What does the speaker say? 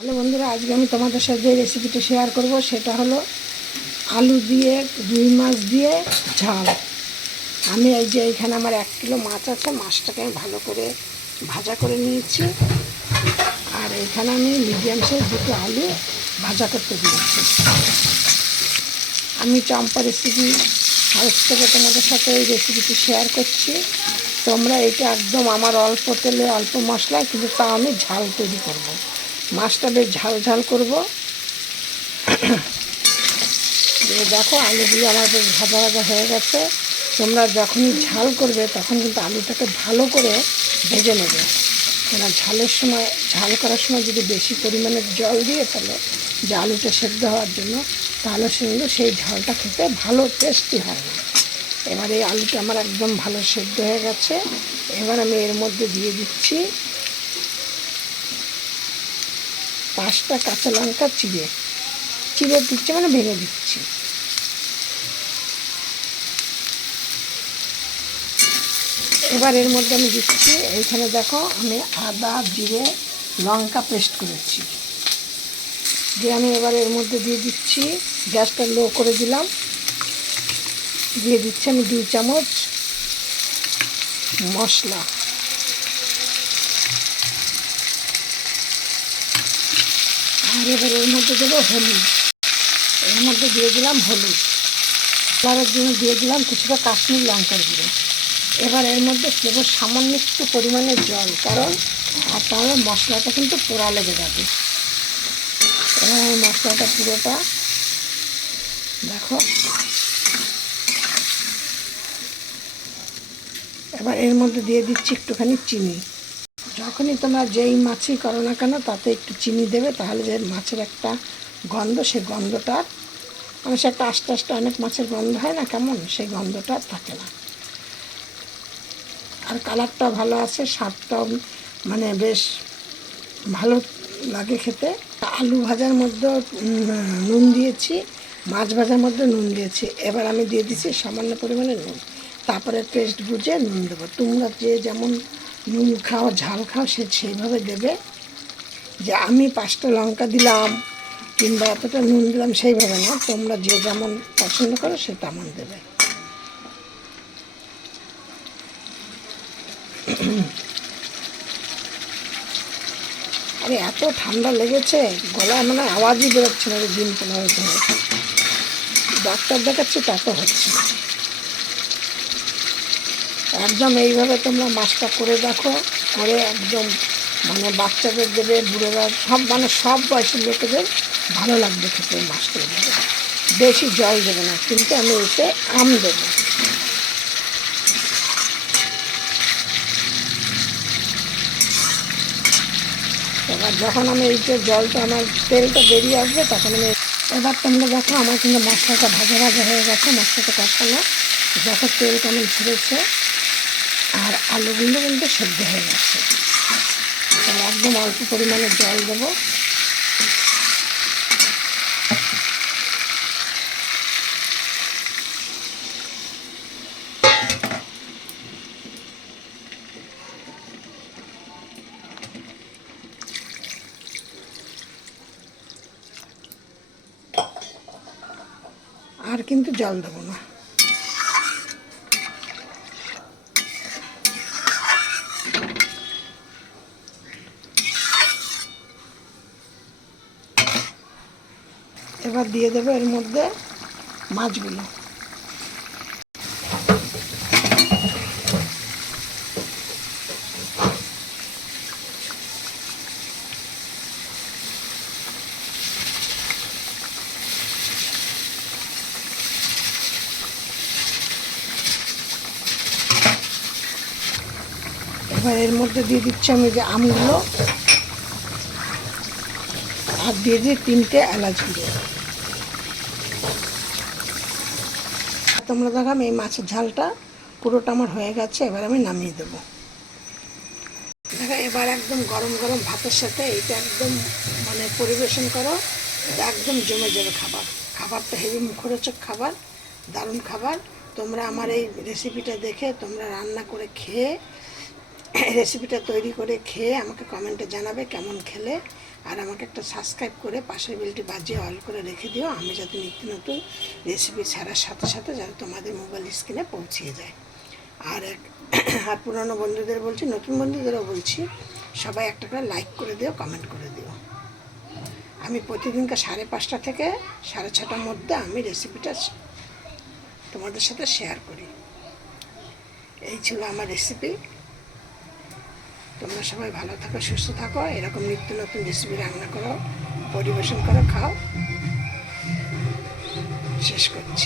Hello বন্ধুরা, আজকে আমি তোমাদের সাথে যে রেসিপিটা শেয়ার করব সেটা হলো আলু দিয়ে রুই মাছ দিয়ে ঝাল। আমি এই যে এইখানে আমার 1 কিলো মাছ আছে, মাছটাকে আমি ভালো করে ভাজা করে নিয়েছি। আর এইখানে আমি মিডিয়াম সাইজ 2টো আলু ভাজা করতে দিয়েছি। আমি চম্পা রেসিপি হাউস থেকে তোমাদের সাথে এই রেসিপিটি শেয়ার করছি। তোমরা এটা একদম আমার অল্প তেলে অল্প মশলায়, কিন্তু তা আমি ঝাল তৈরি করব। মাছটা বেশ ঝাল ঝাল করবো। দেখো আলুগুলো আমার বেশ ভাজা ভাজা হয়ে গেছে। তোমরা যখনই ঝাল করবে তখন কিন্তু আলুটাকে ভালো করে ভেজে নেবে। কেন ঝালের সময়, ঝাল করার সময় যদি বেশি পরিমাণে জল দিয়ে ফেলো যে আলুটা সেদ্ধ হওয়ার জন্য, তাহলে কিন্তু সেই ঝালটা খেতে ভালো টেস্টি হয় না। এবার এই আলুটা আমার একদম ভালো সেদ্ধ হয়ে গেছে। এবার আমি এর মধ্যে দিয়ে দিচ্ছি 5টা কাঁচা লঙ্কা চিড়ে দিচ্ছি, মানে ভেঙে দিচ্ছি। এবার এর মধ্যে আমি দিচ্ছি, এইখানে দেখো আমি আদা জিরে লঙ্কা পেস্ট করেছি, দিয়ে আমি এবার এর মধ্যে দিয়ে দিচ্ছি, গ্যাসটা লো করে দিলাম, দিয়ে দিচ্ছি আমি 2 চামচ মশলা। আর এবার এর মধ্যে দেবো হলুদ, এর মধ্যে দিয়ে দিলাম হলুদ, কালারের জন্য দিয়ে দিলাম কিছুটা কাশ্মীর লঙ্কার গুঁড়ো। এবার এর মধ্যে কেবল সামান্য একটু পরিমাণে জল, কারণ আর তাহলে মশলাটা কিন্তু পোড়া লেগে যাবে। এবার আমি মশলাটা পুরোটা দেখো। এবার এর মধ্যে দিয়ে দিচ্ছি একটুখানি চিনি। যখনই তোমরা যেই মাছই করো না কেন তাতে একটু চিনি দেবে, তাহলে যে মাছের একটা গন্ধ, সেই গন্ধটা মানে সে একটা আস্তে আস্তে অনেক মাছের গন্ধ হয় না কেমন, সেই গন্ধটা থাকে না। আর কালারটা ভালো আছে, স্বাদটাও মানে বেশ ভালো লাগে খেতে। আলু ভাজার মধ্যে নুন দিয়েছি, মাছ ভাজার মধ্যে নুন দিয়েছি। এবার আমি দিয়ে দিচ্ছি সামান্য পরিমাণে নুন, তারপরে টেস্ট বুঝে নুন দেবো। তোমরা যে যেমন নুন খাও ঝাল খাও সেইভাবে দেবে। যে আমি 5টা লঙ্কা দিলাম কিংবা এতটা নুন দিলাম সেইভাবে না, তোমরা যে যেমন পছন্দ করো সে তেমন দেবে। আরে এত ঠান্ডা লেগেছে, গলায় মানে আওয়াজই বেরোচ্ছে না, ডিম পোলাও ধরে ডাক্তার দেখাচ্ছি তাতে হচ্ছে। একদম এইভাবে তোমরা মাছটা করে দেখো, করে একদম মানে বাচ্চাদের দেবে, বুড়োরা সব মানে সব বয়সের লোকেদের ভালো লাগবে খেতে। মাছটা দেবে, বেশি জল দেবে না, কিন্তু আমি এতে আম দেবো। এবার যখন আমি এইটা জলটা আমার তেলটা বেরিয়ে আসবে তখন আমি, এবার তোমরা দেখো আমার কিন্তু মশলাটা ভাজা ভাজা হয়ে গেছে, মশলাটা কষানো, দেখো তেল কেমন ছেড়েছে আর আলুগুলো কিন্তু সেদ্ধ হয়ে গেছে। এবার একদম অল্প পরিমাণে জল দেবো। আর কিন্তু জল দেবো না। এবার দিয়ে দেবো এর মধ্যে মাছগুলো। এবার এর মধ্যে দিয়ে দিচ্ছি আমি যে আমগুলো, আর দিয়ে দিই 3টে এলাচ গুঁড়ো। তোমরা দেখো এই মাছের ঝালটা পুরোটা আমার হয়ে গেছে, এবার আমি নামিয়ে দেবো। দেখো এবার একদম গরম গরম ভাতের সাথে এইটা একদম মানে পরিবেশন করো, একদম জমে যাবে খাবার। খাবারটা হেভি মুখরোচক খাবার, দারুণ খাবার। তোমরা আমার এই রেসিপিটা দেখে তোমরা রান্না করে খেয়ে, রেসিপিটা তৈরি করে খেয়ে আমাকে কমেন্টে জানাবে কেমন খেলে। আর আমাকে একটা সাবস্ক্রাইব করে পাশের বেলটি বাজিয়ে অল করে রেখে দিও, আমি যাতে নিত্য নতুন রেসিপি ছাড়ার সাথে সাথে যাতে তোমাদের মোবাইল স্ক্রিনে পৌঁছিয়ে যায়। আর আর পুরনো বন্ধুদের বলছি, নতুন বন্ধুদেরও বলছি, সবাই একটা করে লাইক করে দিও, কমেন্ট করে দিও। আমি প্রতিদিনকে 5:30 থেকে 6:30টার মধ্যে আমি রেসিপিটা তোমাদের সাথে শেয়ার করি। এই ছিল আমার রেসিপি। তোমরা সবাই ভালো থাকো, সুস্থ থাকো, এরকম নিত্য নতুন রেসিপি রান্না করো, পরিবেশন করো, খাও। শেষ করছি।